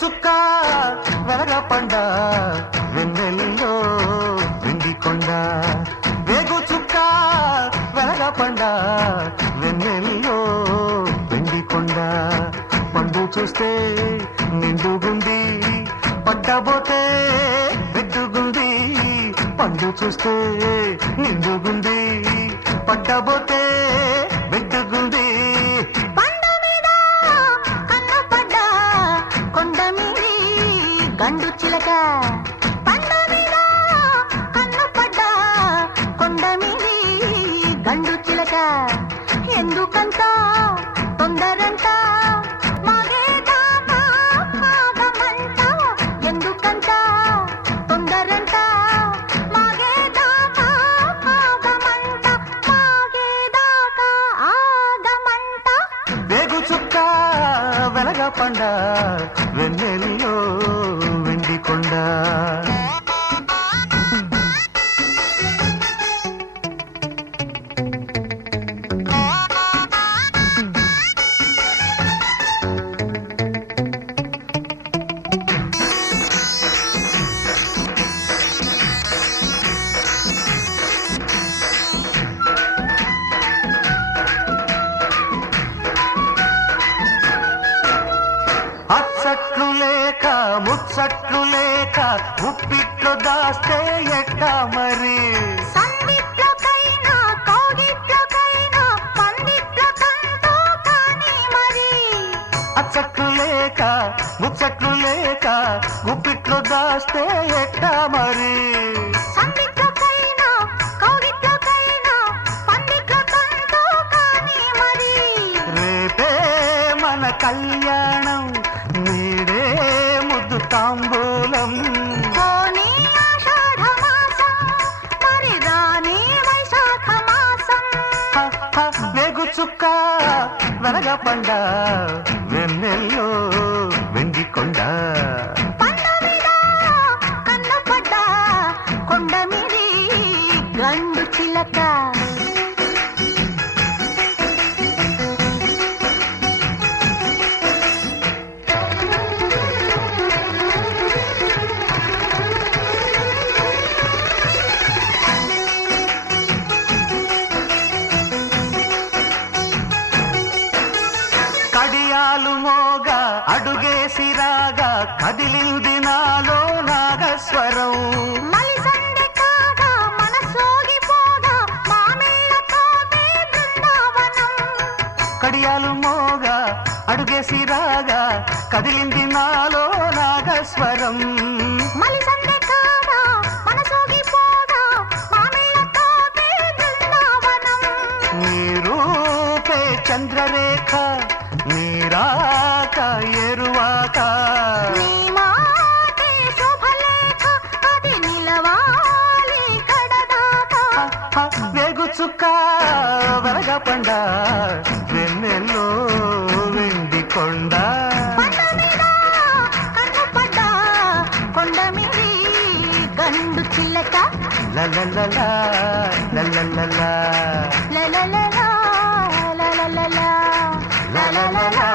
చుక్క వెలగపండ వెన్నెల్లో వెండికొండ వేగు చుక్క వెలగపండ వెన్నెల్లో వెండికొండ పండు చూస్తే నిండుగుంది పట్టబోతే వెట్టుగుంది పండు చూస్తే నిండుగుంది పట్టబోతే వెట్టుగుంది గండు చిలక పండ మీద కన్ను పడ్డ కొండ మీది గండు చిలక ఎందుకంత తొందరంట మాగేదాకా ఆగమంట ఎందుకంత తొందరంట మాగేదాకా ఆగమంట మాగేదాకా ఆగమంట వేగు చుక్క వెలగపండ వెన్నెల్లో వెండికొండ అచ్చట్లు లేక ముచ్చట్లు లేక ఉప్పిట్లో దాస్తే ఎట్టా మరి సందిట్లకైనా కోగిట్లకైనా పందిట్లకంటూ కానీ మరి అచ్చట్లు లేక ముచ్చట్లు లేక ఉప్పిట్లో దాస్తే ఎట్టా మరి సందిట్లకైనా కోగిట్లకైనా పందిట్లకంటూ కానీ మరి రేపే మన కళ్యాణం నీడే ముద్దు తాంబూలం పోనీ ఆషాఢ మాసం మరి రాని వైశాఖ మాసం వేగు చుక్క వెలగపండ వెన్నెల్లో వెండికొండ పండ మీద కన్ను పడ్డ కొండ మీది గండు చిలక కడియాలు మోగా అడుగేసి రాగా కదిలింది నాలో నాగస్వరం మలిసందె కాగా మనసోగిపోగా మామిళ్ళతోటే బృందావనం కడియాలు మోగా అడుగేసి రాగా కదిలింది నాలో నాగస్వరం మలిసందె కాగా మనసోగిపోగా మామిళ్ళతోటే బృందావనం నీరూపే చంద్రరేఖ నీరాక ఎరువాక నీ మాటే శుభలేఖ అది నిలవాలి కడదాకా వేగు చుక్క వెలగపండ వెన్నెల్లో వెండికొండ పండ మీద కన్ను పడ్డ కొండ మీది గండు చిలక లలలలా లలలలా లలలలా లలలలా లలలలా